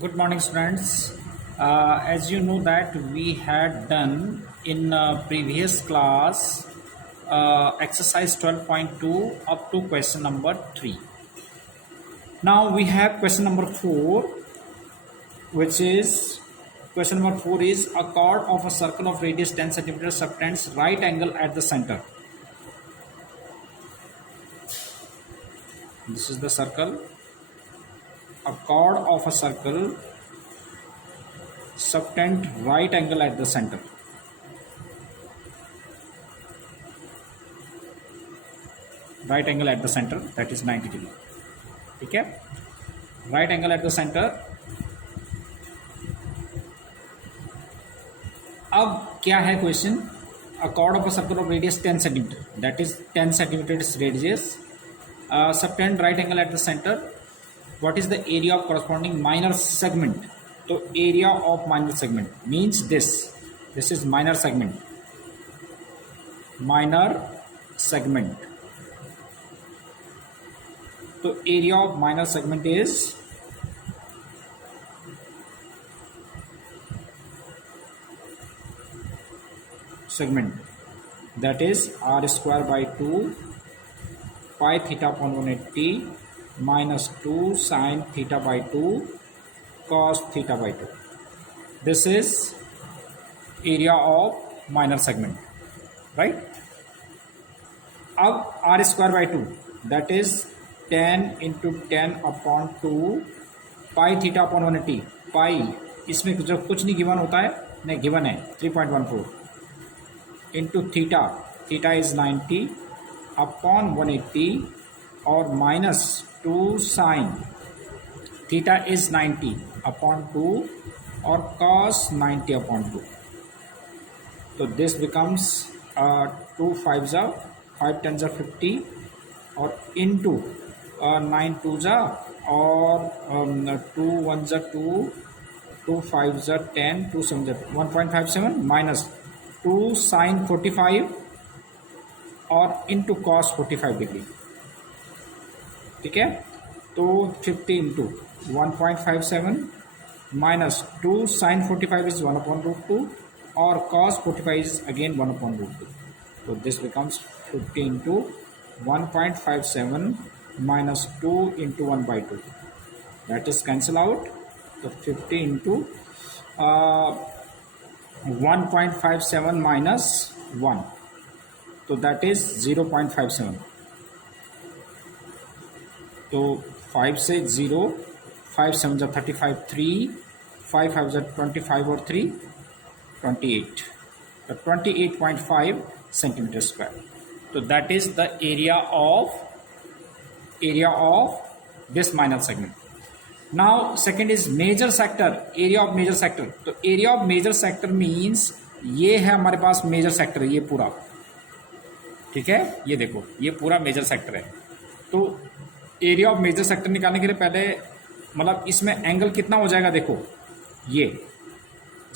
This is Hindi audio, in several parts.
Good morning, students. As you know that we had done in previous class exercise 12.2 up to question number 3. Now we have question number 4, which is question number 4 is a chord of a circle of radius 10 centimeters subtends right angle at the center. This is the circle. A chord of a circle subtend right angle at the center. Right angle at the center, that is 90 degree. ठीक है, right angle at the center. अब क्या है question? A chord of a circle of radius 10 centimeter, that is 10 centimeters radius, subtend right angle at the center. What is the area of corresponding minor segment? तो area of minor segment means this is minor segment. तो area of minor segment is segment, that is r square by 2 pi theta upon 180 minus 2 sin theta by 2 cos theta by 2. This is area of minor segment, right? अब r square by 2, that is 10 into 10 upon 2 pi theta upon 180. पाई इसमें जब कुछ नहीं गिवन होता है, नहीं गिवन है 3.14 into theta, theta is 90 upon 180 और minus 2 sine theta is 90 upon 2 और cos 90 अपॉन 2. तो दिस बिकम्स 2 5 जा 5 10 जा 50 और इनटू 9 2 जा और 2 1 जा 2 2 5 जा 10 2 7 जा 1.57 माइनस 2 साइन 45 और इनटू cos 45 डिग्री. ठीक है, तो 50 into 1.57 minus 2 sine 45 is 1 upon root 2 और cos 45 is again 1 upon root 2. तो this becomes 50 into 1.57 minus 2 into 1 by 2, that is cancel out. So 50 into 1.57 minus 1, so that is 0.57. तो 5 से 0, 5 7 जा 35, 3 5 5 जा 25 और 3 28, तो 28.5 centimeter square. So that is the area of this minor segment. Now second is major sector, area of major sector. तो area of major sector means ये है हमारे पास major sector है, ये पूरा. ठीक है, ये देखो ये पूरा major sector है. तो area of major sector निकालने के लिए पहले मतलब इसमें एंगल कितना हो जाएगा, देखो ये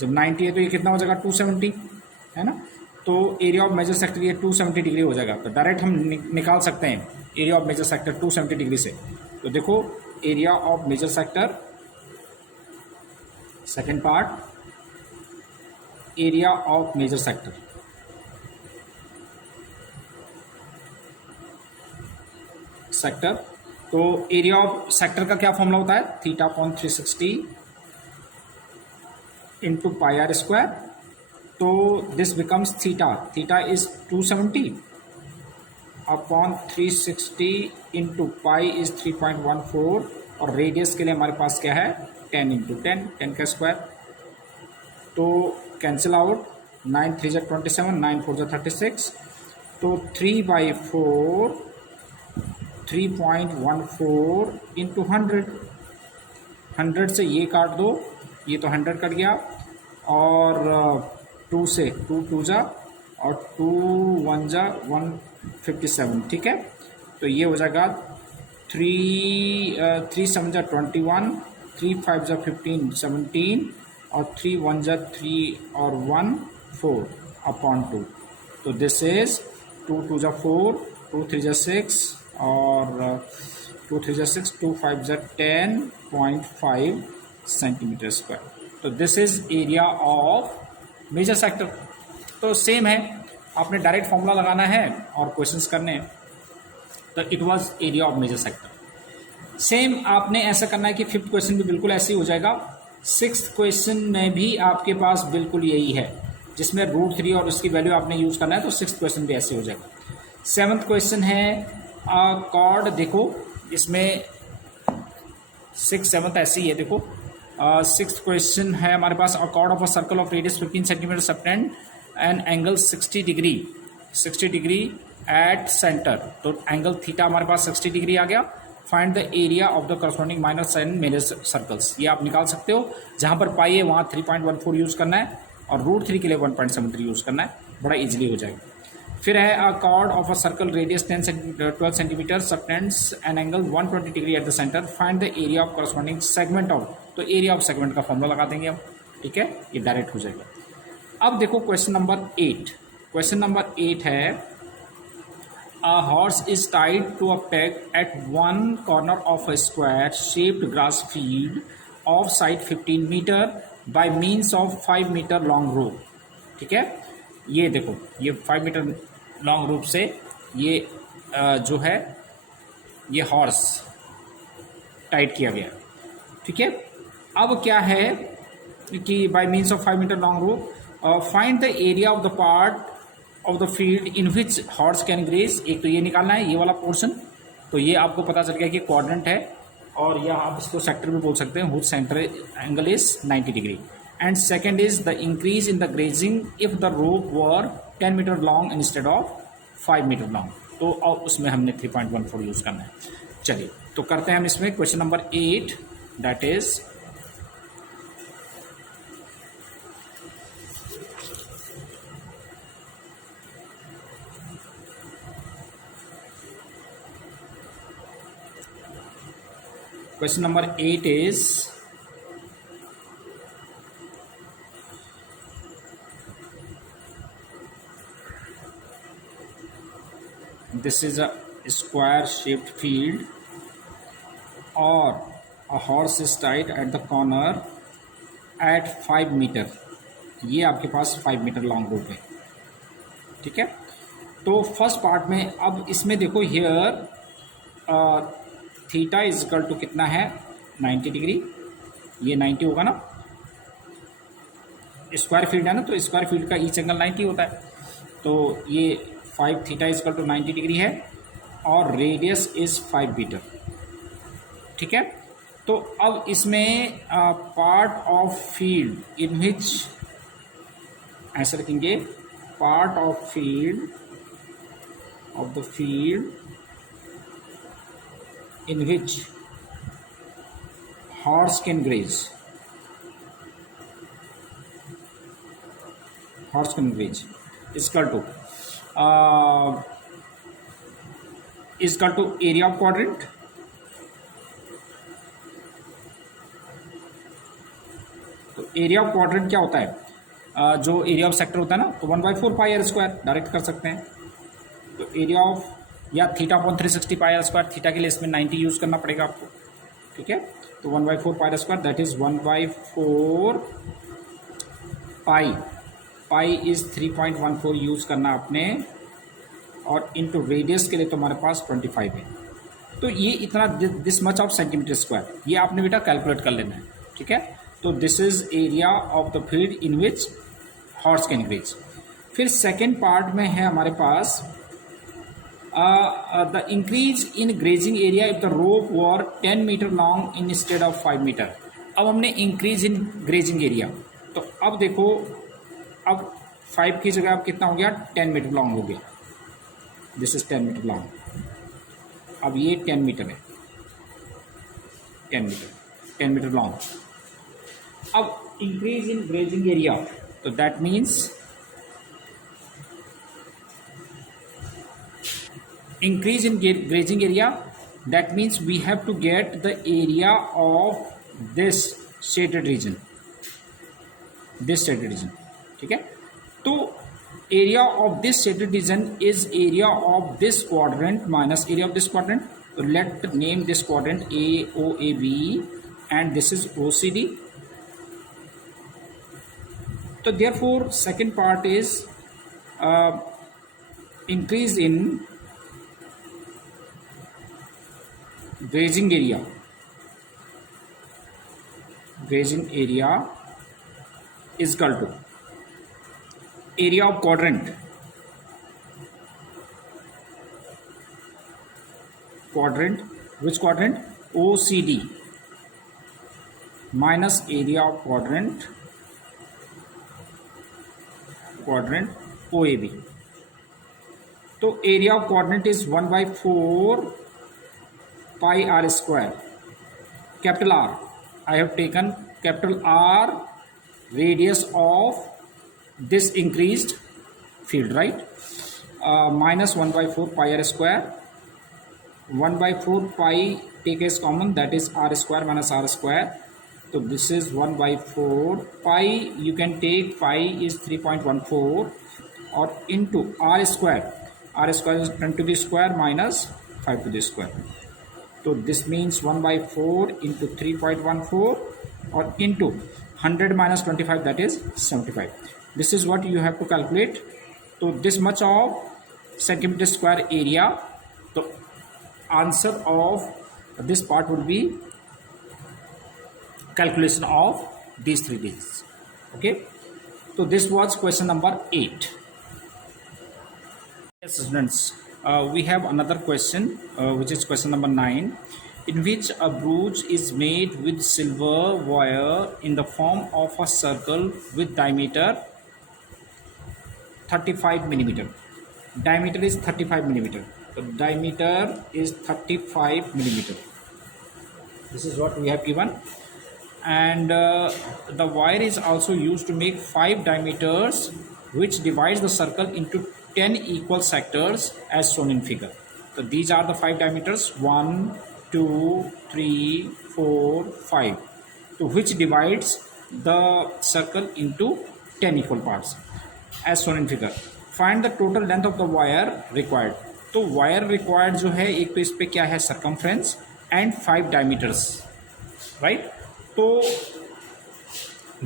जब 90 है तो ये कितना हो जाएगा 270 है ना. तो एरिया ऑफ मेजर सेक्टर ये 270 डिग्री हो जाएगा. तो डायरेक्ट हम निकाल सकते हैं area of major sector 270 degree से. तो देखो area of major sector, second part, area of major sector. तो एरिया ऑफ सेक्टर का क्या फॉर्मूला होता है, theta upon 360 into pi r square. तो this becomes theta is 270 upon 360 into pi is 3.14 और रेडियस के लिए हमारे पास क्या है 10 इंटू 10 का स्क्वायर. तो कैंसिल आउट, 9 3 जा 27, 9 4 जा 36. तो 3/4 3.14 इंटू 100 से ये काट दो, ये तो 100 कट गया और 2 से 2 2 जा और 2 1 जा 157. ठीक है, तो ये हो जाएगा 3 7 जा 21, 3 5 जा 15 17 और 3 1 जा 3 और 1 4 अपॉन 2. तो दिस इज 2 2 जा 4, 2 3 जा 6 और 2 3 जा 6, 2 5 जा 10.5 सेंटीमीटर स्क्वायर। तो this is area of major sector. तो सेम है, आपने डायरेक्ट फॉर्मूला लगाना है और क्वेश्चंस करने हैं। तो it was area of major sector. Same आपने ऐसा करना है कि फिफ्थ क्वेश्चन भी बिल्कुल ऐसे ही हो जाएगा। सिक्स्थ क्वेश्चन में भी आपके पास बिल्कुल यही है, जिसमें √3 और उसकी वैल्यू आपने यूज़ करना है। तो सिक्स्थ क्वेश्चन भी ऐसे हो जाएगा। सेवन्थ क्वेश्चन है कॉर्ड। देखो इसमें 6, 7 ऐसे ही है। देखो सिक्स्थ क्वेश्चन है हमारे पास, a chord of a circle of radius 15 centimetre subtend an angle 60 degree at centre. तो एंगल थीटा हमारे पास 60 डिग्री आ गया। Find the area of the corresponding minus and major circles. ये आप निकाल सकते हो। जहाँ पर पाई है वहाँ 3.14 यूज़ करना है और √3 के लिए 1.73 यूज़ करना है। बड़ा इजीली हो जाएगा। फिर है अ chord of a circle radius 12 centimetre subtends an angle 120 degree at the centre. Find the area of corresponding segment of. तो एरिया ऑफ सेगमेंट का फॉर्मूला लगा देंगे हम, ठीक है, ये डायरेक्ट हो जाएगा। अब देखो क्वेश्चन नंबर 8। क्वेश्चन नंबर 8 है a horse is tied to a peg at one corner of a square shaped grass field of side 15 meter by means of 5 meter long rope। ठीक है, ये देखो ये 5 मीटर लॉन्ग रूप से ये जो है ये हॉर्स टाइट किया गया। ठीक है, अब क्या है कि by means of 5 metre long rope find the area of the part of the field in which horse can graze. एक तो ये निकालना है, ये वाला पोर्शन। तो ये आपको पता चल गया कि क्वाड्रेंट है, और या आप इसको सेक्टर भी बोल सकते हैं, which centre angle is 90 degree. And second is the increase in the grazing if the rope were 10 metre long instead of 5 metre long. तो अब उसमें हमने 3.14 यूज़ करना है। चलिए तो करते हैं हम इसमें question number 8, that is question number 8 is this is a square shaped field or a horse is tied at the corner at 5 meter। ये आपके पास 5 मीटर लॉन्ग रूप है। ठीक है, तो फर्स्ट पार्ट में अब इसमें देखो here theta is equal to कितना है 90 डिग्री। ये 90 होगा ना, स्क्वायर फील्ड है ना, तो स्क्वायर फील्ड का ईच एंगल 90 होता है। तो ये 5 theta is equal to 90 degree है और रेडियस इज 5 मीटर। ठीक है, तो अब इसमें पार्ट ऑफ फील्ड इन विच ऐसा रखेंगे, part of field of the field in which horse can graze, horse can graze is equal to area of quadrant। तो एरिया ऑफ क्वाड्रेंट क्या होता है, जो एरिया ऑफ सेक्टर होता है ना, तो 1/4 पाई आर स्क्वायर डायरेक्ट कर सकते हैं। तो एरिया ऑफ या theta upon 360 pi r square, theta के लिए इसमें 90 यूज़ करना पड़ेगा आपको। ठीक है, तो 1/4 pi r square that is 1/4 pi. Pi is 3.14 use करना आपने, और इनटू रेडियस के लिए तो हमारे पास 25 है। तो ये इतना this much of centimetre square, ये आपने बेटा कैलकुलेट कर लेना है। ठीक है, तो this is area of the field in which horse can graze. फिर सेकेंड पार्ट में है हमारे पास the increase in grazing area if the rope were 10 meter long instead of 5 meter। अब हमने इंक्रीज इन ग्रेजिंग एरिया, तो अब देखो अब 5 की जगह अब कितना हो गया, 10 मीटर लॉन्ग हो गया। This is 10 metre long. अब ये 10 मीटर है, 10 मीटर लॉन्ग। अब इंक्रीज इन ग्रेजिंग एरिया, तो that means increase in grazing area, that means we have to get the area of this shaded region, this shaded region। ठीक है, तो area of this shaded region is area of this quadrant minus area of this quadrant। तो let name this quadrant A O A B and this is OCD. So therefore second part is increase in grazing area. Grazing area is equal to area of quadrant. Quadrant, which quadrant? OCD minus area of quadrant OAB. So area of quadrant is 1/4 pi r square. Capital R, I have taken capital R, radius of this increased field, right? Minus 1/4 pi r square. 1/4 pi take as common, that is r square minus r square. So this is 1/4 pi. You can take pi is 3.14 or into r square. R square is 10 to the square minus 5 to the square. So this means 1/4 into 3.14 or into 100 minus 25, that is 75. This is what you have to calculate. So this much of centimeter square area. The answer of this part would be calculation of these 3 things. Okay. So this was question number 8. Yes, students. We have another question, which is question number 9, in which a brooch is made with silver wire in the form of a circle with diameter 35 millimeter. Diameter is 35 millimeter. The diameter is 35 millimeter. This is what we have given. And the wire is also used to make 5 diameters, which divides the circle into 10 equal sectors as shown in figure. So these are the 5 diameters, 1, 2, 3, 4, 5. So which divides the circle into 10 equal parts as shown in figure. Find the total length of the wire required. तो वायर रिक्वायर्ड जो है, एक तो इस पे क्या है, सर्कमफ्रेंस एंड 5 डायमीटर्स, राइट. तो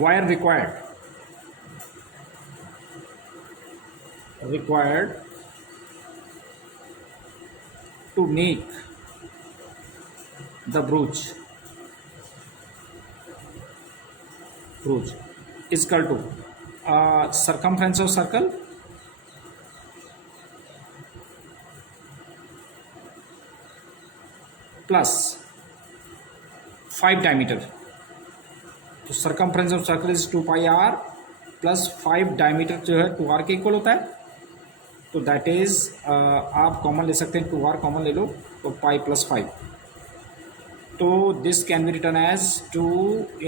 wire required to make the brooch is equal to circumference of circle plus 5 diameter. तो circumference of circle is 2 pi r plus 5 diameter जो है 2r के इक्वल होता है. तो दैट इज आप कॉमन ले सकते हैं, 2r कॉमन ले लो तो पाई प्लस 5. तो this can be written as 2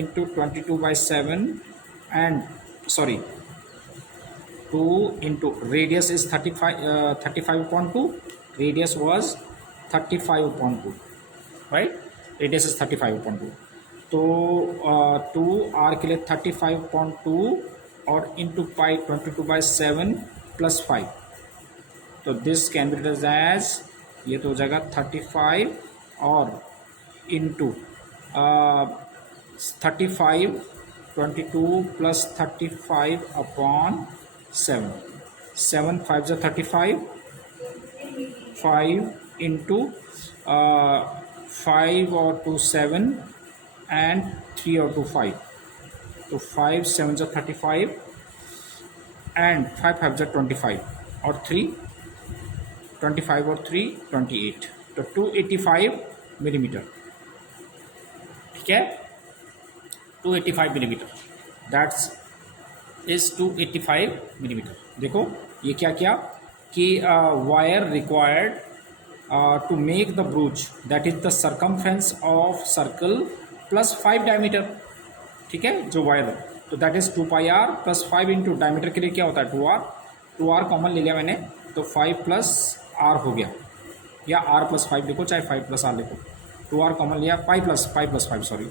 into 22/7 and 2 into radius is 35/2. Radius was 35/2, right. Radius is 35/2. तो 2r के लिए 35/2 और इंटू पाई 22/7 प्लस 5. तो this can be written as, ये तो हो जाएगा 35 और इंटू 35 22 प्लस 35/7. 7 5 जो 35, 5 इंटू 5 और 2 7 एंड 3 और 2 5. तो 5 7 जो 35 एंड 5 5 जो 25 और 3 25 और 3 28. तो 285 मिलीमीटर. ठीक है, 285 मिलीमीटर, दैट्स इज 285 मिलीमीटर. देखो ये क्या किया कि wire required to make the brooch, that is the circumference of circle plus 5 diameter. ठीक है, जो वायर है, तो that is 2 pi r plus 5 into diameter के लिए क्या होता है 2r. 2r कॉमन ले लिया मैंने, तो 5 प्लस r हो गया, या r प्लस 5 लिखो चाहे 5 प्लस r लिखो. 2r कॉमन लिया, 5 प्लस 5 सॉरी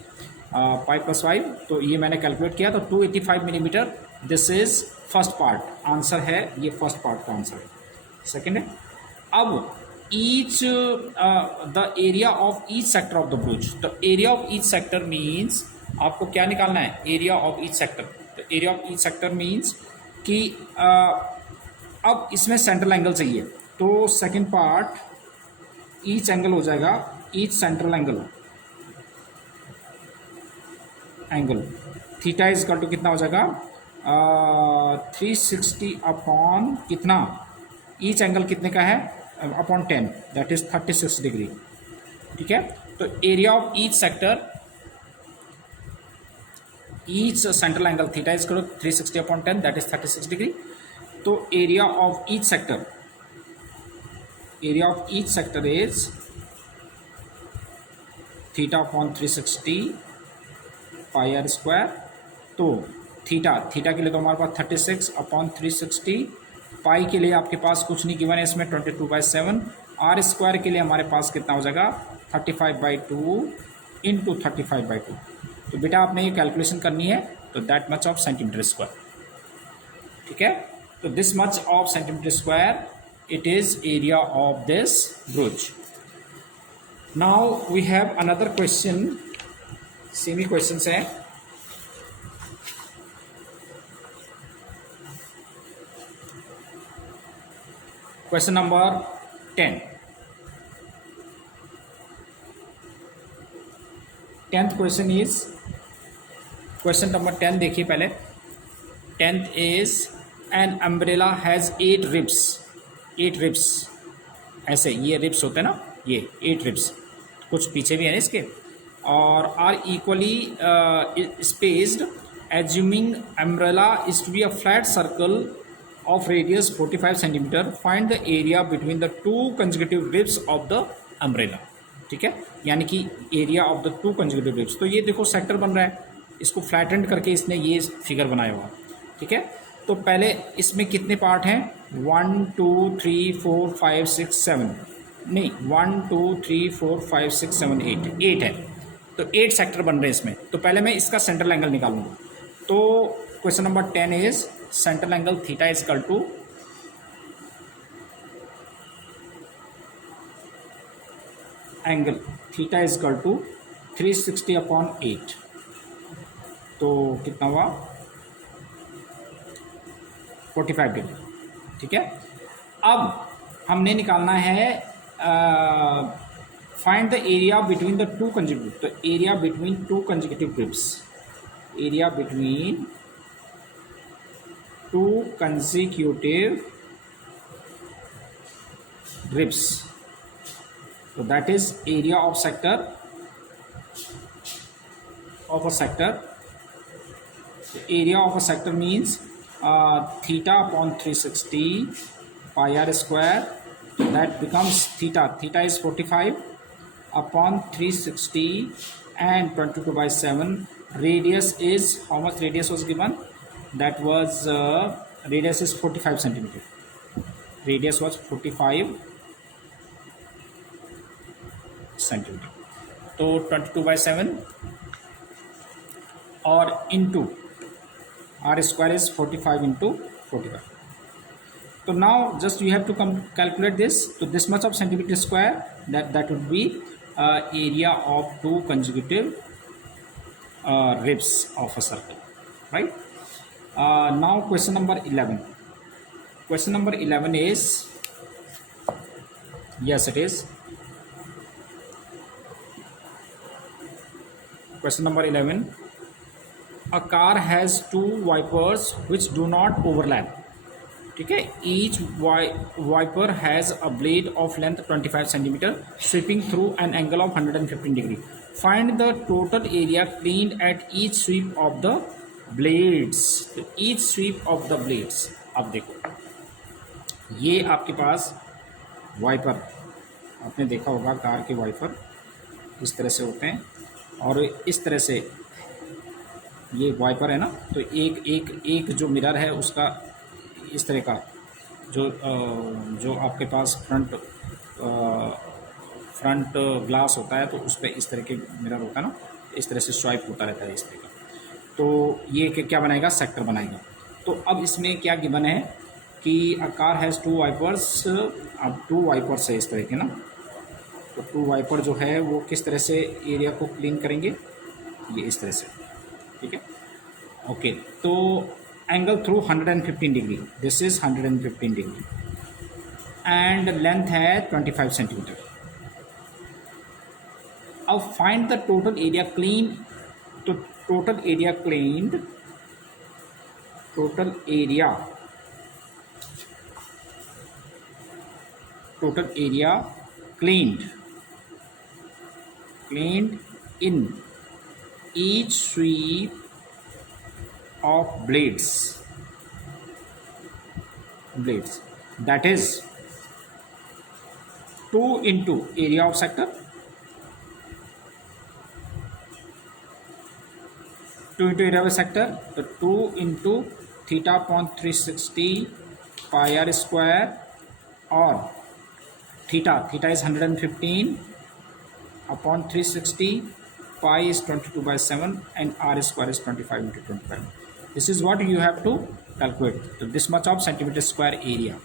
5 प्लस 5. तो ये मैंने कैलकुलेट किया, तो 285 millimetre. This is first part, answer है ये, फर्स्ट पार्ट का आंसर है. सेकेंड है, अब each the area of each sector of the bridge. The area of each sector means आपको क्या निकालना है, एरिया ऑफ ईच सेक्टर. तो area of each sector means कि अब इसमें सेंट्रल एंगल चाहिए, तो सेकंड पार्ट ईच एंगल हो जाएगा, each central angle theta is equal to कितना हो जाएगा, 360 अपॉन कितना, ईच एंगल कितने का है, अपॉन 10, दैट इज 36 डिग्री. ठीक है, तो area of each sector, each central angle theta is equal to 360 upon 10, that is 36 degree. तो area of each sector, area of each sector is theta upon 360 pi r square. तो थीटा के लिए तो हमारे पास 36 अपॉन 360, पाई के लिए आपके पास कुछ नहीं गिवन है इसमें, 22/7. आर स्क्वायर के लिए हमारे पास कितना हो जाएगा, 35/2 इंटू 35/2. तो बेटा आपने ये कैलकुलेशन करनी है, तो that much of centimetre square. ठीक है, तो this much of centimetre square it is area of this bridge. Now we have another question, semi questions है. Question number 10. 10th question is, question number 10 देखिए पहले. 10th is an umbrella has 8 ribs. 8 ribs, ऐसे ये रिब्स होते हैं ना, ये 8 रिब्स, कुछ पीछे भी है इसके, और are equally spaced. Assuming umbrella is to be a flat circle of radius 45 centimeter, find the area between the two consecutive ribs of the umbrella. ठीक है, यानी कि area of the 2 consecutive ribs. तो ये देखो सेक्टर बन रहा है, इसको फ्लैटेंड करके इसने ये फिगर बनाया हुआ. ठीक है, तो पहले इसमें कितने पार्ट हैं, 1 2 3 4 5 6 7, नहीं 1 2 3 4 5 6 7 8 है. तो 8 सेक्टर बन रहे हैं इसमें. तो पहले मैं इसका सेंट्रल एंगल निकालूंगा. तो question number 10 is central angle theta is equal to angle theta is equal to 360 upon 8. तो कितना हुआ, 45 डिग्री. ठीक है, अब हमने निकालना है find the area between the 2 consecutive. तो area between 2 consecutive ribs, area between 2 consecutive ribs. So that is area of sector of a sector. The area of a sector means theta upon 360 pi r square. That becomes theta. Theta is 45 upon 360 and 22/7. Radius is, how much radius was given? That was radius is 45 centimeter. Radius was 45 centimeter. तो 22/7 और into r square is 45 into 45. So now just you have to calculate this. So this much of centimeter square, that would be area of 2 consecutive ribs of a circle, right? Now question number 11. Question number 11 is, yes it is. Question number 11. A car has 2 wipers which do not overlap. ठीक है, each wiper has a blade of length 25 centimeter sweeping through an angle of 115 degree. Find the total area cleaned at each sweep of the blades. तो each sweep of the blades. अब देखो, ये आपके पास वाइपर, आपने देखा होगा कार के वाइपर इस तरह से होते हैं, और इस तरह से ये वाइपर है ना. तो एक जो मिरर है उसका इस तरह का जो आपके पास फ्रंट ग्लास होता है, तो उस पर इस तरह के मिरर होता है ना, इस तरह से स्वाइप होता रहता है इस तरह का. तो ये क्या बनाएगा, सेक्टर बनाएगा. तो अब इसमें क्या गिवन है, कि अ कार हैज़ 2 वाइपर्स, अब 2 वाइपर्स है इस तरह के ना, तो 2 वाइपर जो है वो किस तरह से एरिया को क्लीन करेंगे, ये इस तरह से, ठीक है। ओके, तो angle through 115 degree, this is 115 degree and length है 25 सेंटीमीटर। अब find the total area clean, तो total area cleaned, total area cleaned in each sweep of blades, that is 2 into area of sector, 2 into area of sector, तो 2 into theta upon 360 pi r square, और theta is 115 upon 360, pi is 22/7 and r square is 25 into 25. This is what you have to calculate. So this much of centimeter square area.